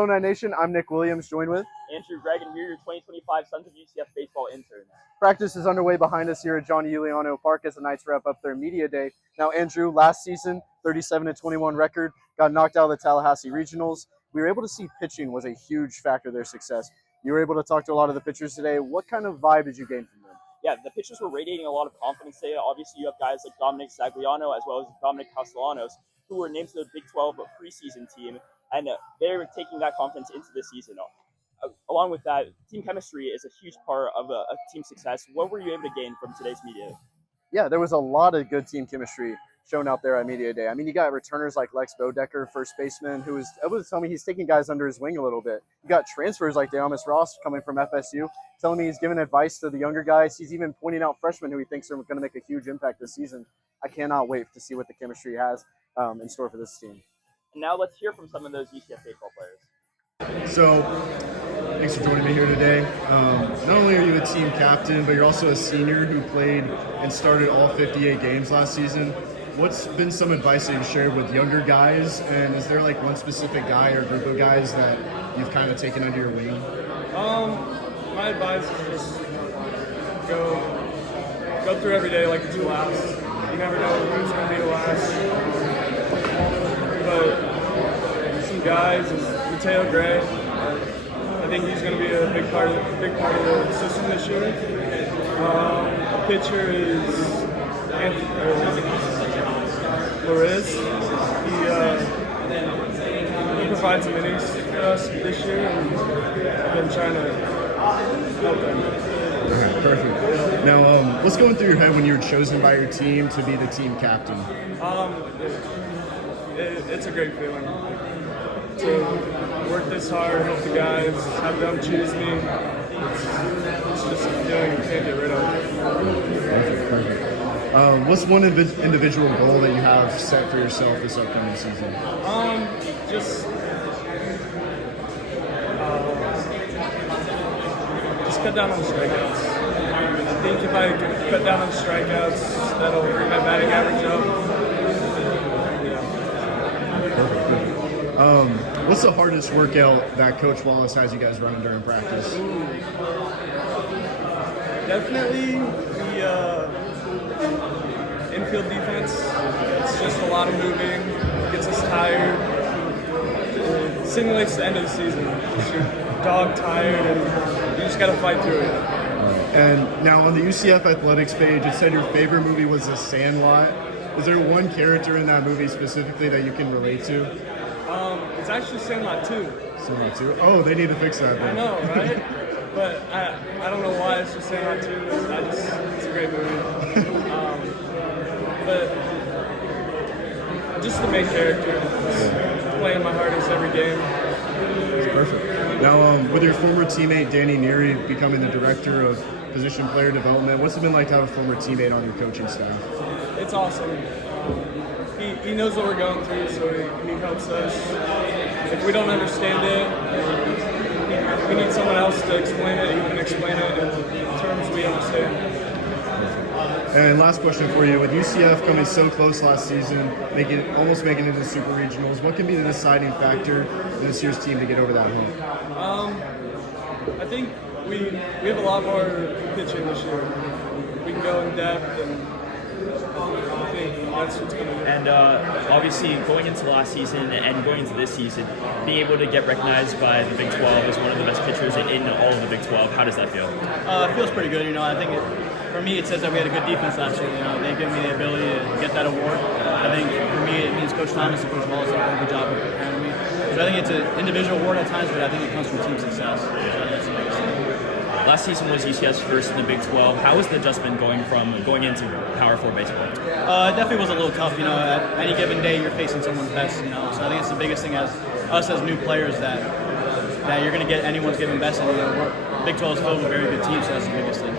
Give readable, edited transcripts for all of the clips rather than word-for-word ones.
Hello, Nine Nation. I'm Nick Williams, joined with Andrew Greig, and we're your 2025 Sons of UCF Baseball intern. Practice is underway behind us here at Johnny Giuliano Park as the Knights wrap up their media day. Now, Andrew, last season, 37-21 record, got knocked out of the Tallahassee Regionals. We were able to see pitching was a huge factor of their success. You were able to talk to a lot of the pitchers today. What kind of vibe did you gain from them? Yeah, the pitchers were radiating a lot of confidence today. Obviously, you have guys like Dominic Stagliano as well as Dominic Castellanos, who were named to the Big 12 preseason team, and they're taking that confidence into the season. Along with that, team chemistry is a huge part of a team success. What were you able to gain from today's media? Yeah, there was a lot of good team chemistry shown out there at media day. I mean, you got returners like Lex Bodecker, first baseman, who was able to tell me he's taking guys under his wing a little bit. You got transfers like Deamis Ross coming from FSU, telling me he's giving advice to the younger guys. He's even pointing out freshmen who he thinks are going to make a huge impact this season. I cannot wait to see what the chemistry has in store for this team. And now let's hear from some of those UCF baseball players. So, thanks for joining me here today. Not only are you a team captain, but you're also a senior who played and started all 58 games last season. What's been some advice that you've shared with younger guys, and is there like one specific guy or group of guys that you've kind of taken under your wing? My advice is just go through every day like it's your last. You never know who's going to be the last. But some guys is Mateo Greig. I think he's going to be a big part of the system this year. A pitcher is Lariz. He provides some innings for us this year, and I've been trying to help them. All right, perfect. Now, what's going through your head when you were chosen by your team to be the team captain? It's a great feeling to work this hard, help the guys, have them choose me. It's just a feeling you can't get rid of. Perfect. What's one individual goal that you have set for yourself this upcoming season? Just cut down on the strikeouts. I think if I can cut down on the strikeouts, that'll bring my batting average up. What's the hardest workout that Coach Wallace has you guys running during practice? Definitely the infield defense. It's just a lot of moving, gets us tired. It simulates the end of the season. You're dog tired and you just got to fight through it. And now on the UCF Athletics page, it said your favorite movie was The Sandlot. Is there one character in that movie specifically that you can relate to? It's actually Sandlot 2. Sandlot 2? Oh, they need to fix that. I know, right? But I don't know why it's just Sandlot 2. It's a great movie. But just the main character, playing my hardest every game. That's perfect. Now, with your former teammate Danny Neary becoming the director of position player development, what's it been like to have a former teammate on your coaching staff? It's awesome. He knows what we're going through, so he helps us. If we don't understand it, we need someone else to explain it. He can explain it in terms we understand. And last question for you. With UCF coming so close last season, almost making it to the Super Regionals, what can be the deciding factor in this year's team to get over that hump? I think we have a lot more pitching this year. We can go in depth, and I think that's what's going to do. And obviously, going into last season and going into this season, being able to get recognized by the Big 12 as one of the best pitchers in all of the Big 12, how does that feel? It feels pretty good. I think for me, it says that we had a good defense last year. They give me the ability to get that award. I think for me, it means Coach Thomas and Coach Wallace have done a good job of preparing me. So I think it's an individual award at times, but I think it comes from team success. That's the biggest thing. Last season was UCF's first in the Big 12. How was the adjustment going into Power 4 baseball? It definitely was a little tough. At any given day, you're facing someone's best. So I think it's the biggest thing as us as new players that you're going to get anyone's given best. And Big 12 is filled with very good teams, so that's the biggest thing.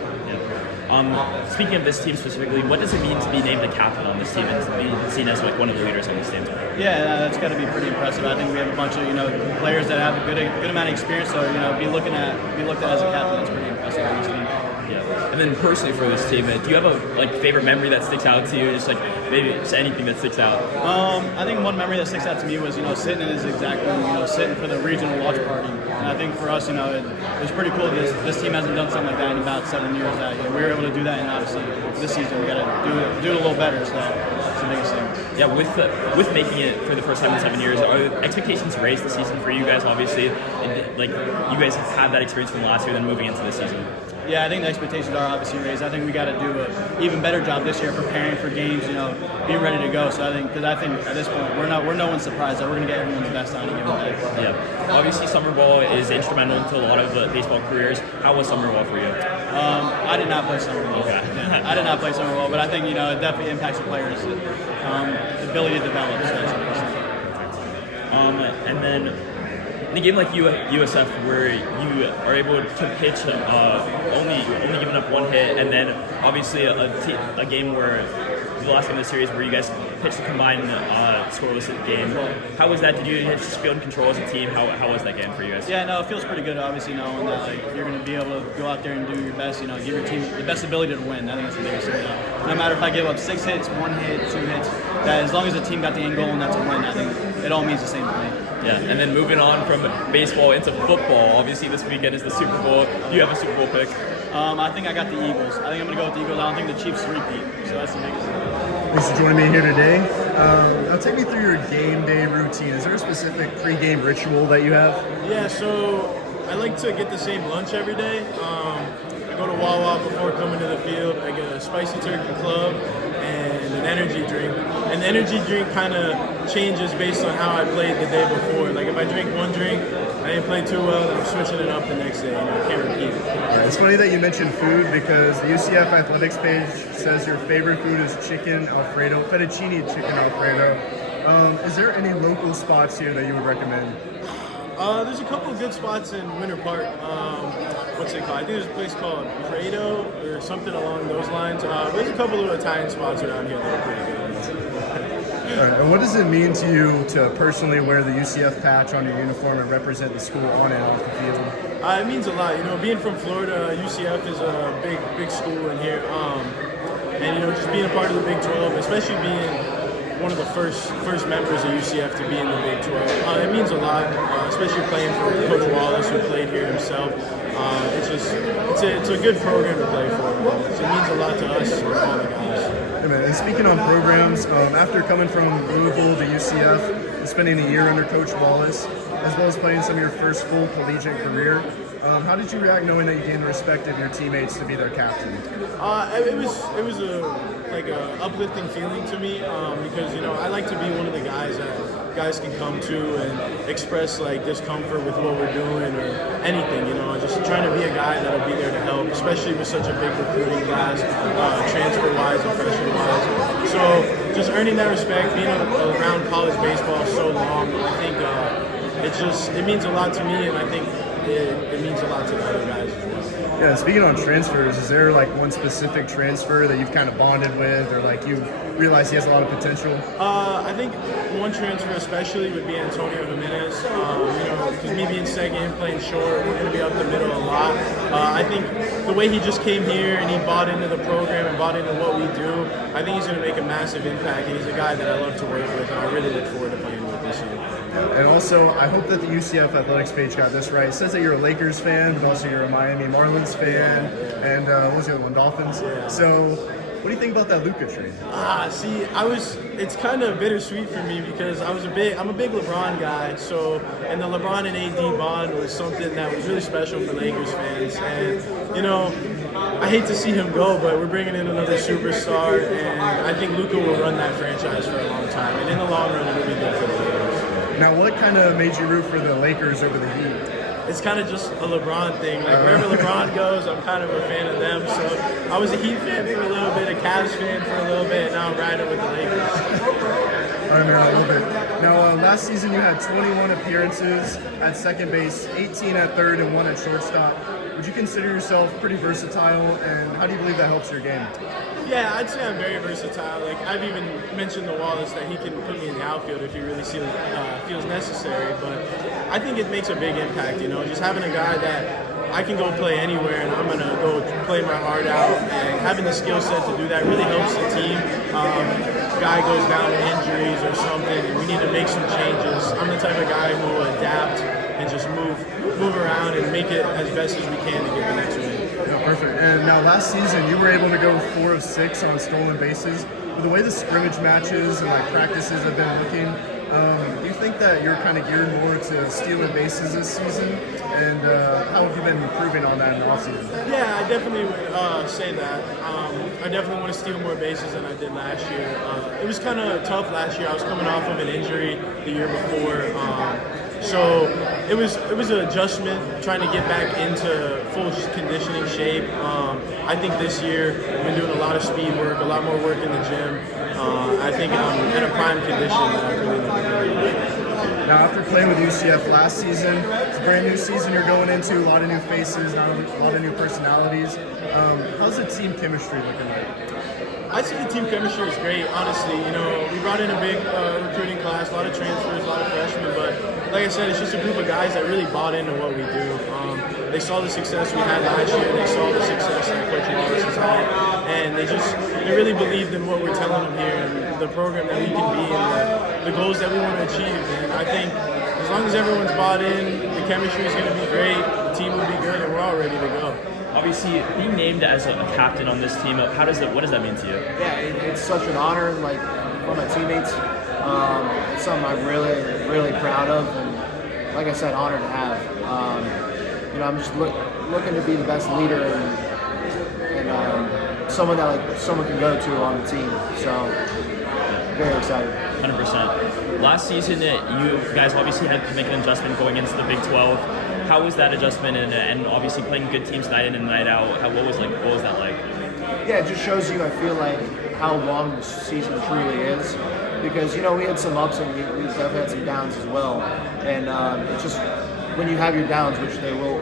Speaking of this team specifically, what does it mean to be named the captain on this team and to be seen as like one of the leaders on this team? Yeah, that's got to be pretty impressive. I think we have a bunch of players that have a good amount of experience. So be looked at as a captain. That's pretty impressive on this team. Yeah. And then personally for this team, do you have a favorite memory that sticks out to you? Just maybe just anything that sticks out. I think one memory that sticks out to me was sitting in his exact room, sitting for the regional watch party. And I think for us, it was pretty cool. This team hasn't done something like that in about 7 years. That we were able to do that, and obviously this season we got to do it a little better. So that's the biggest thing. Yeah, with making it for the first time in 7 years, are expectations raised this season for you guys? Obviously, and, you guys have had that experience from last year, then moving into this season. Yeah, I think the expectations are obviously raised. I think we got to do an even better job this year preparing for games, being ready to go. So I think at this point we're no one's surprised that we're going to get everyone's best on a given day. Yeah, obviously summer ball is instrumental to a lot of baseball careers. How was summer ball for you? I did not play summer ball. Okay. I did not play summer ball, but I think it definitely impacts the players' ability to develop. So that's interesting. And then in a game like USF, where you are able to pitch only giving up one hit, and then obviously a game where the last game of the series where you guys pitched a combined scoreless game. How was that? Did you just feel in control as a team? How was that game for you guys? Yeah, no, it feels pretty good. Obviously, knowing that you're going to be able to go out there and do your best. Give your team the best ability to win. I think that's the biggest thing. No matter if I give up 6 hits, 1 hit, 2 hits, that as long as the team got the end goal and that's a win, I think it all means the same to me. Yeah, and then moving on from baseball into football, obviously this weekend is the Super Bowl. Do you have a Super Bowl pick? I think I got the Eagles. I think I'm going to go with the Eagles. I don't think the Chiefs repeat, so that's the biggest thing. Thanks for joining me here today. Now take me through your game day routine. Is there a specific pregame ritual that you have? Yeah, so I like to get the same lunch every day. I go to Wawa before coming to the field. I get a spicy turkey club and an energy drink. And the energy drink kind of changes based on how I played the day before. Like if I drink one drink, I didn't play too well, then I'm switching it up the next day. I can't repeat it. Yeah, it's funny that you mentioned food because the UCF Athletics page says your favorite food is chicken Alfredo, fettuccine chicken Alfredo. Is there any local spots here that you would recommend? There's a couple of good spots in Winter Park. What's it called? I think there's a place called Fredo or something along those lines. There's a couple of Italian spots around here that are pretty good. All right, and what does it mean to you to personally wear the UCF patch on your uniform and represent the school on and off the field? It means a lot. Being from Florida, UCF is a big school in here. And just being a part of the Big 12, especially being one of the first members of UCF to be in the Big 12. It means a lot, especially playing for Coach Wallace, who played here himself. It's a good program to play for. So it means a lot to us and all the guys. And speaking on programs, after coming from Louisville to UCF and spending a year under Coach Wallace, as well as playing some of your first full collegiate career, how did you react knowing that you gained the respect of your teammates to be their captain? It was a uplifting feeling to me because I like to be one of the guys that guys can come to and express discomfort with what we're doing or anything. Just trying to be a guy that'll be there to help, especially with such a big recruiting class, transfer-wise and freshman-wise. So just earning that respect, being around college baseball so long, I think it means a lot to me, and I think it means a lot to the other guys as well. Yeah, speaking on transfers, is there one specific transfer that you've kind of bonded with, or you realize he has a lot of potential? I think one transfer especially would be Antonio Jimenez. Because me being second and playing short, we're going to be up the middle a lot. I think the way he just came here and he bought into the program and bought into what we do, I think he's going to make a massive impact, and he's a guy that I love to work with, and I really look forward to playing with this year. And also, I hope that the UCF Athletics page got this right. It says that you're a Lakers fan, but also you're a Miami Marlins fan, and what was the other one? Dolphins. Yeah. So, what do you think about that Luka trade? It's kind of bittersweet for me because I'm a big LeBron guy. So, and the LeBron and AD bond was something that was really special for Lakers fans. And I hate to see him go, but we're bringing in another superstar, and I think Luka will run that franchise for a long time. And in the long run, it'll be good for the Lakers. Now, what kind of made you root for the Lakers over the Heat? It's kind of just a LeBron thing. Wherever LeBron goes, I'm kind of a fan of them. So I was a Heat fan for a little bit, a Cavs fan for a little bit, and now I'm riding with the Lakers. All right, man, I love it. Now, last season you had 21 appearances at second base, 18 at third, and 1 at shortstop. would you consider yourself pretty versatile, and how do you believe that helps your game? Yeah, I'd say I'm very versatile. Like I've even mentioned to Wallace that he can put me in the outfield if he really feels necessary. But I think it makes a big impact. Just having a guy that I can go play anywhere and I'm gonna go play my heart out, and having the skill set to do that really helps the team. Guy goes down with injuries or something, and we need to make some changes. I'm the type of guy who will adapt and just move around and make it as best as we can to get the next win. Yeah, perfect. And now last season, you were able to go 4 of 6 on stolen bases. With the way the scrimmage matches and practices have been looking, do you think that you're kind of geared more to stealing bases this season? And how have you been improving on that in the offseason? Yeah, I definitely would say that. I definitely want to steal more bases than I did last year. It was kind of tough last year. I was coming off of an injury the year before. So it was an adjustment trying to get back into full conditioning shape. I think this year we've been doing a lot of speed work, a lot more work in the gym. I think I'm in a prime condition that I really need to be. Now, after playing with UCF last season, it's a brand new season you're going into, a lot of new faces, a lot of new personalities. How's the team chemistry looking like? I'd say the team chemistry is great, honestly. We brought in a big recruiting class, a lot of transfers, a lot of freshmen, but like I said, it's just a group of guys that really bought into what we do. They saw the success we had last year, they saw the success that Coach Wallace has had, and they really believed in what we're telling them here and the program that we can be and the goals that we want to achieve. And I think as long as everyone's bought in, the chemistry is going to be great, the team will be good, and we're all ready to go. Obviously, being named as a captain on this team, what does that mean to you? Yeah, it's such an honor, for my teammates. It's something I'm really, really proud of, and like I said, honored to have. I'm just looking to be the best leader and someone that someone can go to on the team. So very excited. 100%. Last season, you guys obviously had to make an adjustment going into the Big 12. How was that adjustment, and obviously playing good teams night in and night out? What was that like? Yeah, it just shows you, I feel like, how long the season truly is. Because, we had some ups and we definitely had some downs as well. And it's just, when you have your downs, which they will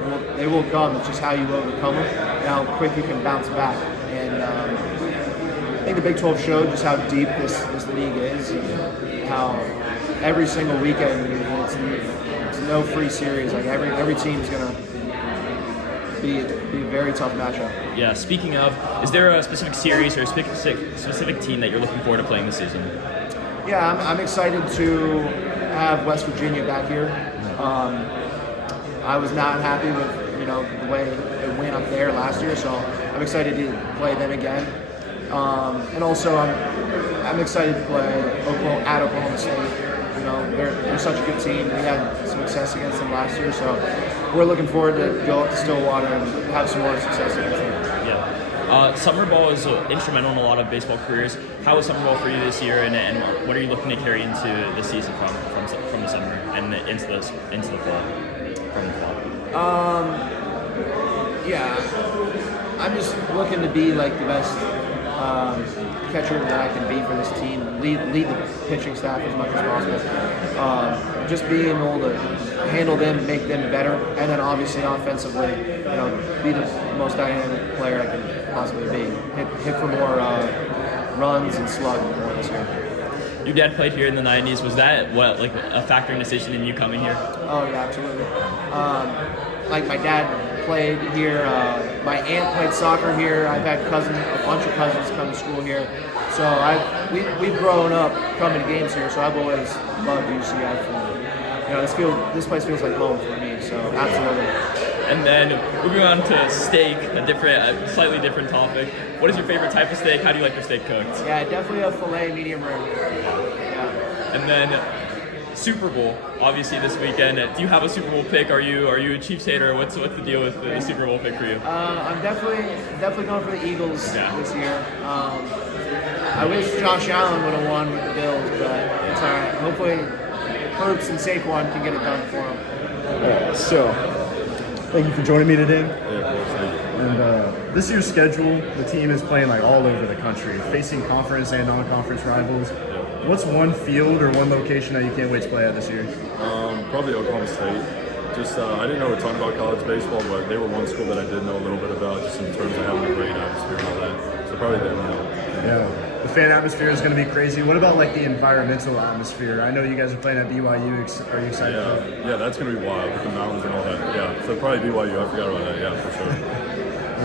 come, it's just how you overcome them and how quick you can bounce back. And I think the Big 12 showed just how deep this league is and how every single weekend it's no free series. Every team's going to be a very tough matchup. Yeah, speaking of, is there a specific series or a specific team that you're looking forward to playing this season? Yeah, I'm excited to have West Virginia back here. I was not happy with the way it went up there last year, so I'm excited to play them again. And also I'm excited to play at Oklahoma State. They're such a good team. We had some success against them last year, so we're looking forward to go up to Stillwater and have some more success against them. Yeah. Summer ball is instrumental in a lot of baseball careers. How was summer ball for you this year, and what are you looking to carry into the season from the summer and into the fall? From the fall. Yeah, I'm just looking to be the best catcher that I can be for this team. Lead the pitching staff as much as possible. Just being able to handle them, make them better, and then obviously offensively, be the most dynamic player I can possibly be. Hit for more runs and slug more this year. Your dad played here in the 90s. Was that a factoring decision in you coming here? Oh yeah, absolutely. My dad played here. My aunt played soccer here. I've had a bunch of cousins come to school here. So we've grown up coming to games here. So I've always loved UCF. And, this place feels like home for me. So absolutely. And then moving on to steak, a slightly different topic. What is your favorite type of steak? How do you like your steak cooked? Yeah, definitely a filet medium rare. Yeah. And then Super Bowl, obviously this weekend. Do you have a Super Bowl pick? Are you a Chiefs hater? What's the deal with the Super Bowl pick for you? I'm definitely going for the Eagles this year. I wish Josh Allen would have won with the Bills, but it's all right. Hopefully, Hurts and Saquon can get it done for him. All right, so thank you for joining me today. Yeah, thank you. And this year's schedule, the team is playing all over the country, facing conference and non-conference rivals. What's one field or one location that you can't wait to play at this year? Probably Oklahoma State. Just I didn't know a ton about college baseball, but they were one school that I did know a little bit about, just in terms of having a great atmosphere and all that. So probably them. Yeah, the fan atmosphere is going to be crazy. What about like the environmental atmosphere? I know you guys are playing at BYU. Are you excited? Yeah, that's going to be wild with the mountains and all that. Yeah, so probably BYU. I forgot about that. Yeah, for sure.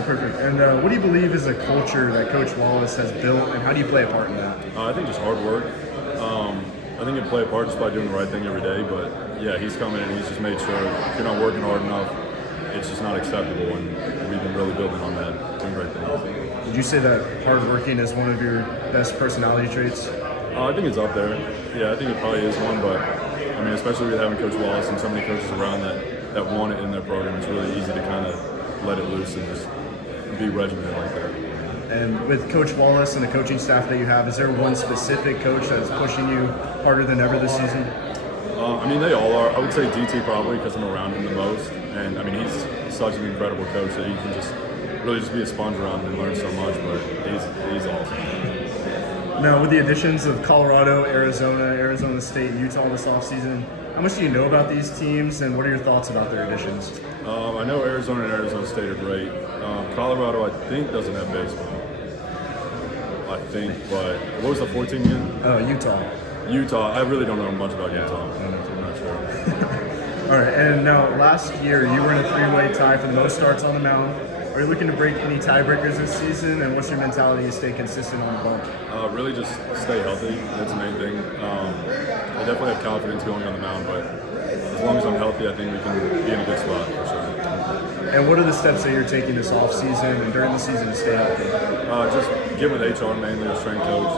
Perfect. And what do you believe is a culture that Coach Wallace has built, and how do you play a part in that? I think just hard work. I think you play a part just by doing the right thing every day. But yeah, he's coming in and he's just made sure if you're not working hard enough, it's just not acceptable. And we've been really building on that, doing great things. Would you say that hard working is one of your best personality traits? I think it's up there. Yeah, I think it probably is one. But I mean, especially with having Coach Wallace and so many coaches around that want it in their program, it's really easy to kind of let it loose and just be regimented like that. And with Coach Wallace and the coaching staff that you have, is there one specific coach that's pushing you harder than ever this season? I mean, they all are. I would say DT probably because I'm around him the most. And I mean, he's such an incredible coach that you can just really just be a sponge around him and learn so much. But he's awesome. Now, with the additions of Colorado, Arizona State, Utah this offseason, how much do you know about these teams, and what are your thoughts about their additions? I know Arizona and Arizona State are great. Colorado, I think, doesn't have baseball. I think, but what was the 14 again? Utah. I really don't know much about Utah. I'm not sure. All right, and now last year you were in a three-way tie for the most starts on the mound. Are you looking to break any tiebreakers this season, and what's your mentality to stay consistent on the bump? Really just stay healthy. That's the main thing. I definitely have confidence going on the mound, but as long as I'm healthy, I think we can be in a good spot for sure. And what are the steps that you're taking this off-season and during the season to stay healthy? Just get with HR mainly, our strength coach,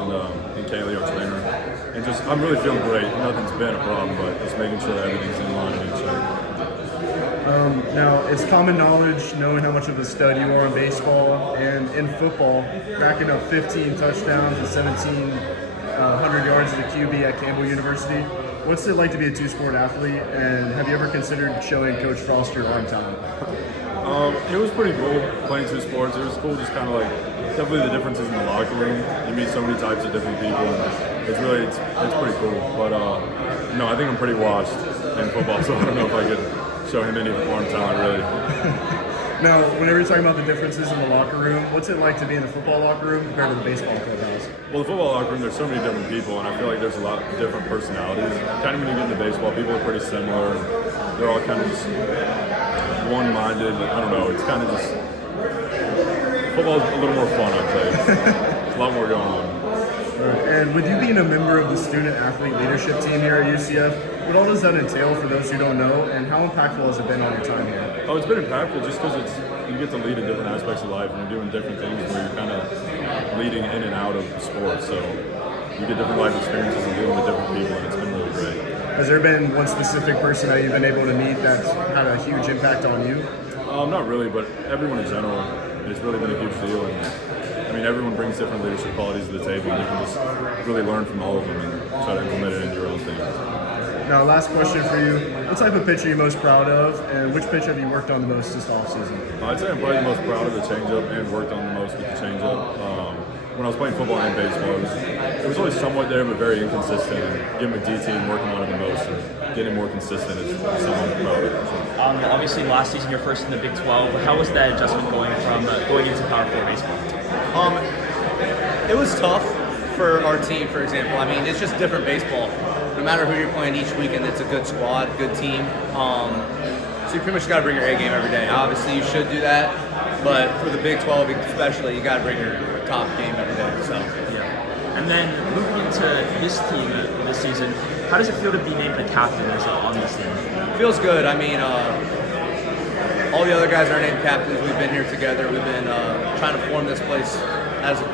and Kaylee, our trainer. And just, I'm really feeling great. Nothing's been a problem, but just making sure that everything's in line and in check. Now, it's common knowledge, knowing how much of a stud you are in baseball and in football, racking up 15 touchdowns and 1,700 yards as a QB at Campbell University. What's it like to be a two-sport athlete, and have you ever considered showing Coach Frost your arm talent? It was pretty cool playing two sports. It was cool just kind of like, definitely the differences in the locker room. You meet so many types of different people, and it's pretty cool. But no, I think I'm pretty washed in football, so I don't know if I could show him any arm talent, really. Now, whenever you're talking about the differences in the locker room, what's it like to be in the football locker room compared to the baseball clubhouse? Well, the football locker room, there's so many different people, and I feel like there's a lot of different personalities. Kind of when you get into baseball, people are pretty similar. They're all kind of just one-minded. I don't know. It's kind of just football's a little more fun, I'd say. There's a lot more going on. And with you being a member of the student-athlete leadership team here at UCF, what all does that entail for those who don't know, and how impactful has it been on your time here? Oh, it's been impactful just because you get to lead in different aspects of life, and you're doing different things where you're kind of leading in and out of the sport. So you get different life experiences and dealing with different people, and it's been really great. Has there been one specific person that you've been able to meet that's had a huge impact on you? Not really, but everyone in general, it's really been a huge deal. And I mean, everyone brings different leadership qualities to the table, and you can just really learn from all of them and try to implement it into your own thing. Now, last question for you. What type of pitch are you most proud of, and which pitch have you worked on the most this offseason? I'd say I'm probably the most proud of the changeup and worked on the most with the changeup. When I was playing football and baseball, it was always somewhat there, but very inconsistent. And getting with DT and working on it the most and getting more consistent is something I'm proud of. Obviously, last season you're first in the Big 12. How was that adjustment going from going into Power 4 baseball? It was tough for our team, for example. I mean, it's just different baseball. No matter who you're playing each weekend, it's a good squad, good team. So you pretty much got to bring your A game every day. Obviously, you should do that, but for the Big 12 especially, you got to bring your top game every day. So yeah. And then moving into this team this season, how does it feel to be named the captain on this team? It feels good. I mean, all the other guys are named captains. We've been here together. We've been trying to form this place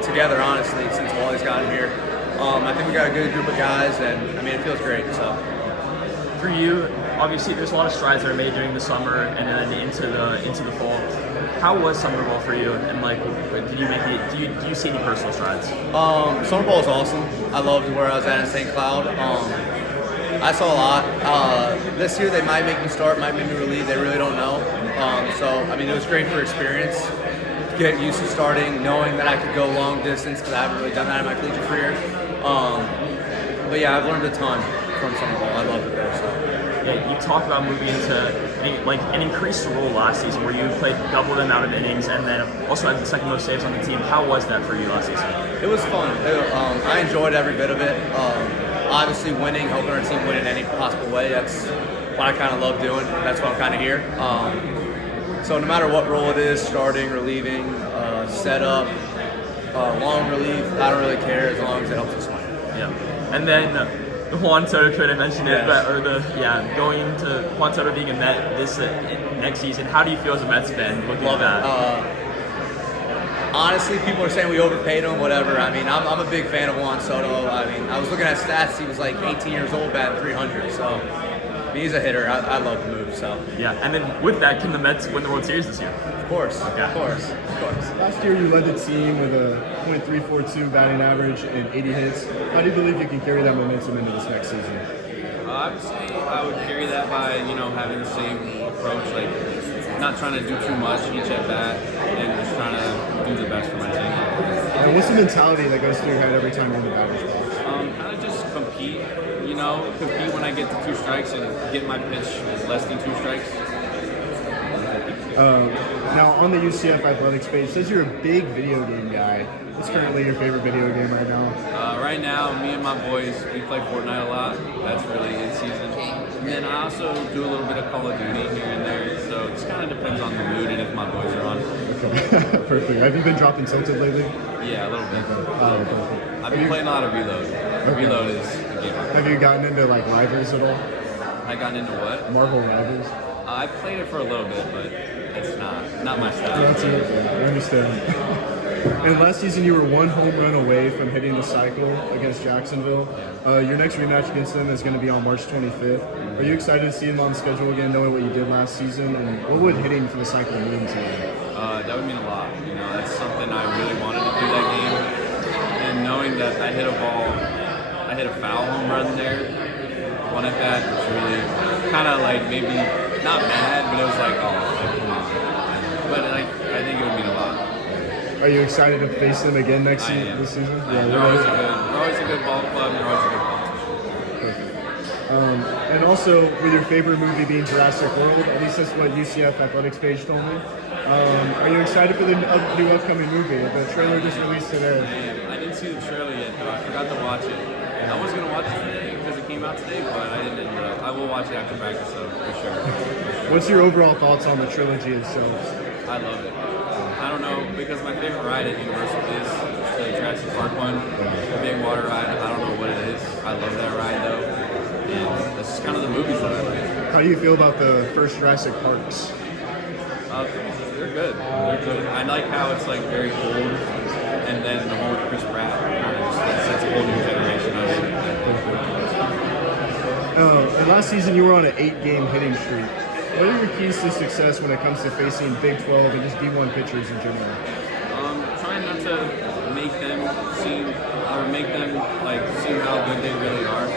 together, honestly, since Wally's gotten here. I think we got a good group of guys, and I mean, it feels great. So, for you, obviously, there's a lot of strides that are made during the summer and then into the fall. How was summer ball for you? And like, do you see any personal strides? Summer ball is awesome. I loved where I was at in St. Cloud. I saw a lot. This year, they might make me start, might make me relieve. They really don't know. So, I mean, it was great for experience. Get used to starting, knowing that I could go long distance because I haven't really done that in my collegiate career. But yeah, I've learned a ton from summer ball. I loved it there. So. Yeah, you talked about moving into an increased role last season where you played double the amount of innings and then also had the second most saves on the team. How was that for you last season? It was fun. I enjoyed every bit of it. Obviously, winning, helping our team win in any possible way, that's what I kind of love doing. That's why I'm kind of here. So no matter what role it is, starting, relieving, setup, long relief, I don't really care as long as it helps us win. Yeah. And then Juan Soto could have mentioned it, Yes. but going to Juan Soto being a Met this next season, how do you feel as a Mets fan looking Love at that? it. Honestly, people are saying we overpaid him, whatever. I mean, I'm a big fan of Juan Soto. I mean, I was looking at stats. He was like 18 years old, batting 300. So, I mean, he's a hitter. I love the move. So, Yeah, and then with that, can the Mets win the World Series this year? of course, of course. Last year you led the team with a .342 batting average and 80 hits. How do you believe you can carry that momentum into this next season? I would say I would carry that by, having the same approach, like not trying to do too much each at bat and just trying to do the best for my team. And what's the mentality that goes through your head every time you're in the batter's box? Kind of just compete, compete when I get to 2 strikes and get my pitch less than 2 strikes. Now, on the UCF Athletics page, it says you're a big video game guy. What's currently your favorite video game right now? Right now, me and my boys, we play Fortnite a lot. That's really in season. And then I also do a little bit of Call of Duty here and there. So it just kind of depends on the mood and if my boys are on. Okay. Perfect. Have you been dropping Tilted lately? Yeah, a little bit. Perfect. I've been playing a lot of Reload. Okay. Reload is the game. Have you gotten into like Rivals at all? I got into what? Marvel Rivals? I played it for a little bit, but it's not my style. That's it. I understand. And last season, you were 1 home run away from hitting the cycle against Jacksonville. Your next rematch against them is going to be on March 25th. Are you excited to see him on the schedule again, knowing what you did last season? And what would hitting for the cycle mean to you? That would mean a lot. That's something I really wanted to do that game. And knowing that I hit a foul home run there, one at bat, was really kind of like maybe not mad, but it was like, come on. But I think it would mean a lot. Are you excited to face them again this season? Yeah, they're always a good ball club. They're always a good competition. Perfect. And also, with your favorite movie being Jurassic World, at least that's what UCF Athletics page told me. Are you excited for the new upcoming movie? The trailer just released today. Man, I didn't see the trailer yet, though. I forgot to watch it. I was going to watch it today because it came out today, but I didn't. I will watch it after practice, though, for sure. What's your overall thoughts on the trilogy itself? I love it. I don't know, because my favorite ride at Universal is the Jurassic Park one, the big water ride. I don't know what it is. I love that ride, though. And that's just kind of the movies that I like. How do you feel about the first Jurassic Parks? They're good. They're good. I like how it's like very old, and then the one with Chris Pratt kind of just sets a whole new generation of it. And last season you were on an 8-game hitting streak. What are your keys to success when it comes to facing Big 12 and just D1 pitchers in general? Trying not to make them seem how good they really are.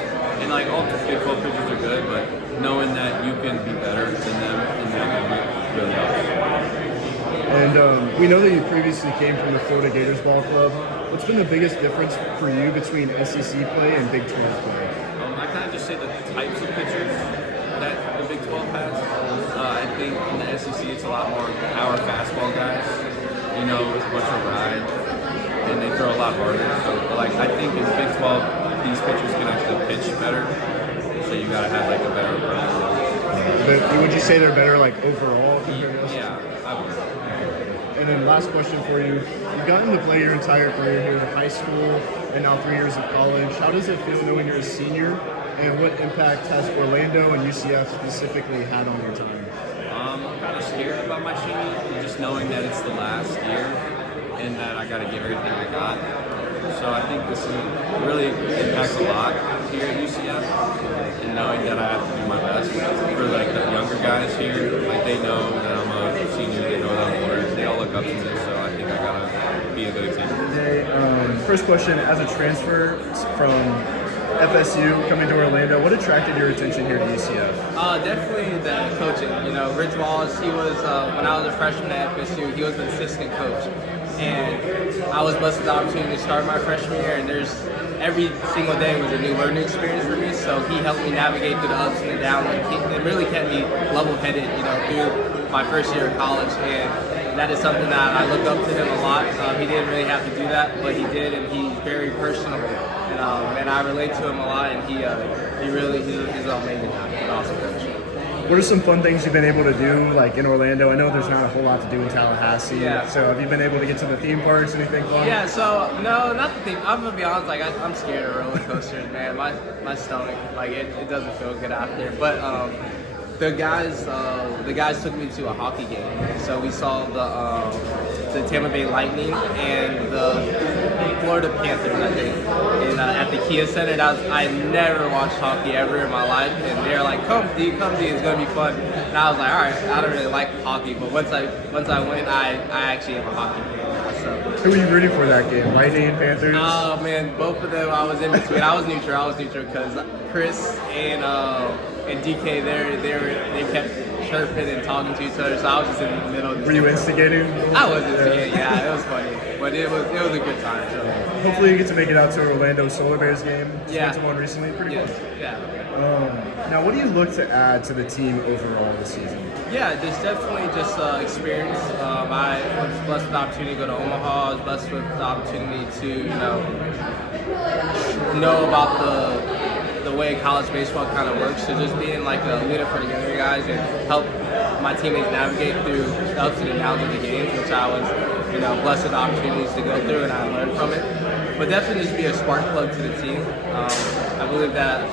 And like all Big 12 pitchers are good, but knowing that you can be better than them in that moment really helps. And we know that you previously came from the Florida Gators Ball Club. What's been the biggest difference for you between SEC play and Big 12 play? I kind of just say the types of pitchers that the Big 12 has. I think in the SEC it's a lot more power fastball guys, with a bunch of ride, and they throw a lot harder. So, I think in Big 12 these pitchers can actually pitch better. So you got to have a better approach. But would you say they're better overall? Yeah, I would. And then last question for you. You've gotten to play your entire career here in high school and now 3 years of college. How does it feel knowing you're a senior? And what impact has Orlando and UCF specifically had on your time? I'm kind of scared about my senior, just knowing that it's the last year and that I got to give everything I got. So I think this really impacts a lot here at UCF, and knowing that I have to do my best for the younger guys here. They know that I'm a senior, they know that I'm older, they all look up to me. So I think I gotta be a good example. First question: as a transfer from FSU coming to Orlando, what attracted your attention here to UCF? Definitely the coaching. Rich Wallace, he was, when I was a freshman at FSU, he was an assistant coach. And I was blessed with the opportunity to start my freshman year, and there's every single day was a new learning experience for me. So he helped me navigate through the ups and the downs. It really kept me level-headed, through my first year of college. And that is something that I look up to him a lot. He didn't really have to do that, but he did, and he's very personable. And I relate to him a lot, and he's an amazing guy. He's an awesome coach. What are some fun things you've been able to do, like in Orlando? I know there's not a whole lot to do in Tallahassee. Yeah. So have you been able to get to the theme parks? Anything fun? Yeah. So no, not the theme. I'm gonna be honest. Like I'm scared of roller coasters, man. My stomach, like it doesn't feel good out there. But the guys took me to a hockey game. So we saw the Tampa Bay Lightning and the Florida Panthers, I think, at the Kia Center. I never watched hockey ever in my life, and they're like, come D, it's gonna be fun. And I was like, all right, I don't really like hockey, but once I went, I actually am a hockey fan now. So. Who were you rooting for that game? Lightning and Panthers? Oh man, both of them. I was in between. I was neutral because Chris and DK, they kept chirping and talking to each other, so I was just in the middle. Were you instigating? I was instigating, yeah. It was funny, but it was a good time. So. Hopefully you get to make it out to Orlando Solar Bears game. Yeah. Went to one recently. Pretty fun. Yeah. Now, what do you look to add to the team overall this season? Yeah, just definitely just experience. I was blessed with the opportunity to go to Omaha. I was blessed with the opportunity to know about the way college baseball kind of works. So just being like a leader for the younger guys and help my teammates navigate through the ups and downs of the games, which I was blessed with the opportunities to go through, and I learned from it. But definitely just be a spark plug to the team. I believe that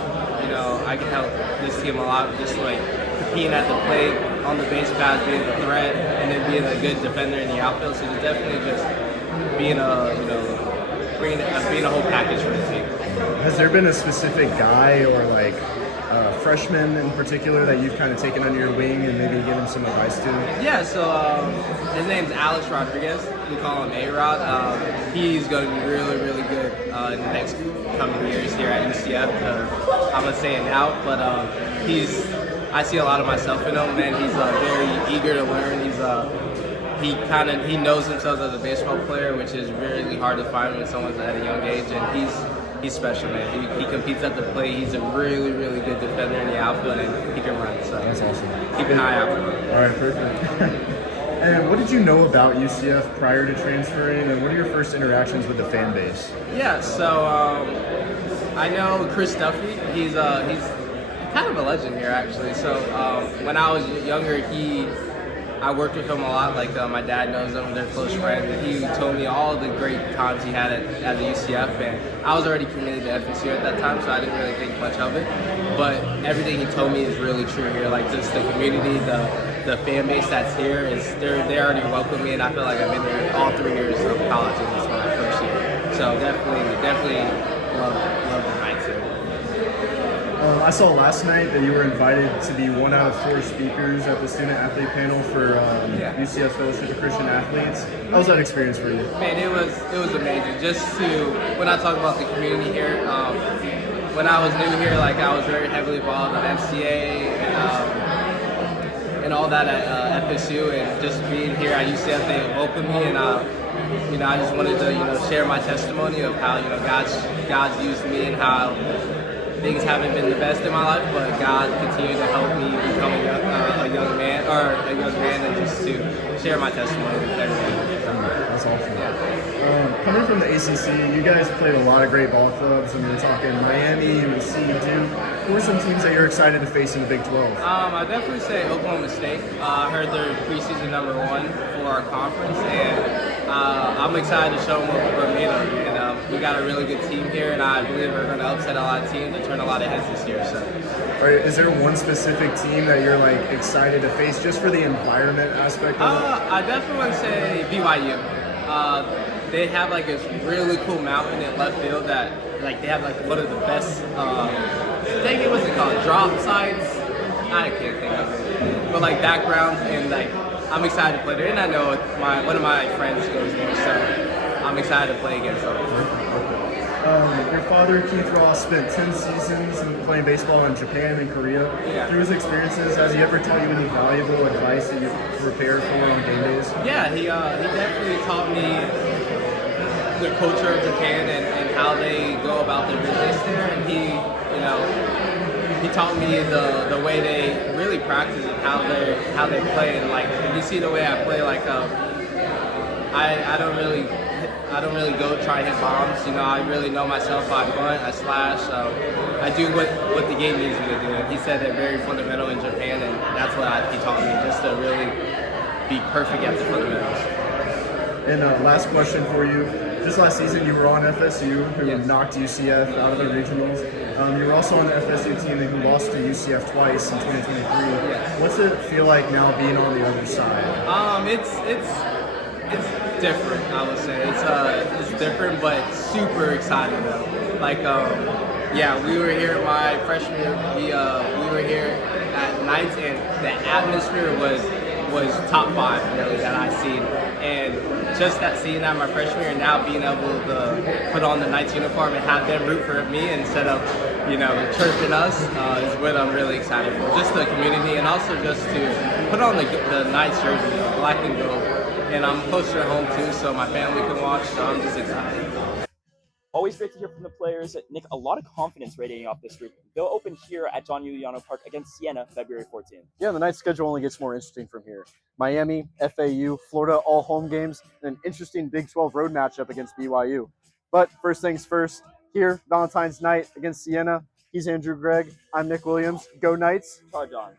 I can help this team a lot, just like competing at the plate, on the base paths, being a threat, and then being a good defender in the outfield. So definitely just being being a whole package for the team. Has there been a specific guy or like freshman in particular that you've kind of taken under your wing and maybe given some advice to? Yeah, so his name's Alex Rodriguez. We call him A-Rod. He's going to be really, really good in the next coming years here at UCF. I'm going to say it now, but I see a lot of myself in him, man. He's very eager to learn. He knows himself as a baseball player, which is really hard to find when someone's at a young age, and he's special, man. He competes at the plate. He's a really, really good defender in the outfield, and he can run. So that's awesome. Keep an eye out for him. All right, perfect. And what did you know about UCF prior to transferring, and what are your first interactions with the fan base? Yeah, so I know Chris Duffy. He's kind of a legend here, actually. So when I was younger, I worked with him a lot. Like my dad knows him; they're close friends. And he told me all the great times he had at the UCF, and I was already committed to FSU at that time, so I didn't really think much of it. But everything he told me is really true here. Like just the community, the fan base that's here they already welcome me, and I feel like I've been here all 3 years of college, and this is my first year. So definitely love the nights here. I saw last night that you were invited to be 1 out of 4 speakers at the student athlete panel for UCF Fellowship of Christian Athletes. How was that experience for you? Man, it was amazing. Just when I talk about the community here, when I was new here, like I was very heavily involved in MCA and all that at FSU, and just being here at UCF, they welcomed me, and I just wanted to share my testimony of how God's used me and how things haven't been the best in my life, but God continued to help me become a young man, and just to share my testimony with everyone. That's awesome. Yeah. Coming from the ACC, you guys played a lot of great ball clubs, and we were talking Miami, UNC, Duke. Who are some teams that you're excited to face in the Big 12? I definitely say Oklahoma State. I heard they're preseason number 1 for our conference, and I'm excited to show them what we're made of. And we got a really good team here, and I believe we're going to upset a lot of teams and turn a lot of heads this year. So, is there one specific team that you're like excited to face just for the environment aspect of it? I definitely want to say BYU. They have like this really cool mountain in left field that like they have like one of the best. What's it called? Drop sites. I can't think of it, but like backgrounds, and like I'm excited to play there. And I know one of my friends goes there, so I'm excited to play against them. Your father, Keith Ross, spent 10 seasons playing baseball in Japan and Korea. Yeah. Through his experiences, has he ever taught you any valuable advice that you prepared for on game days? Yeah, he definitely taught me the culture of Japan and how they go about their business there. And he taught me the way they really practice and how they play. And like, if you see the way I play, like I don't really go try to hit bombs. I really know myself. I bunt, I slash. So I do what the game needs me to do. And he said they're very fundamental in Japan, and that's what he taught me, just to really be perfect at the fundamentals. And last question for you. Just last season, you were on FSU, who Yes. knocked UCF out of the regionals. You were also on the FSU team who lost to UCF twice in 2023. Yes. What's it feel like now being on the other side? It's different. I would say it's different, but super exciting though. Like we were here my freshman year. We were here at nights, and the atmosphere was top 5 really that I've seen. And just seeing that my freshman year, and now being able to put on the Knights uniform and have them root for me instead of chirping us is what I'm really excited for. Just the community, and also just to put on the Knights jersey, black and gold. And I'm closer to home too, so my family can watch. So I'm just excited. Always great to hear from the players. Nick, a lot of confidence radiating off this group. They'll open here at John Juliano Park against Siena February 14th. Yeah, the Knights' schedule only gets more interesting from here. Miami, FAU, Florida, all home games, and an interesting Big 12 road matchup against BYU. But first things first, here, Valentine's night against Siena. He's Andrew Greig. I'm Nick Williams. Go Knights. Charge on.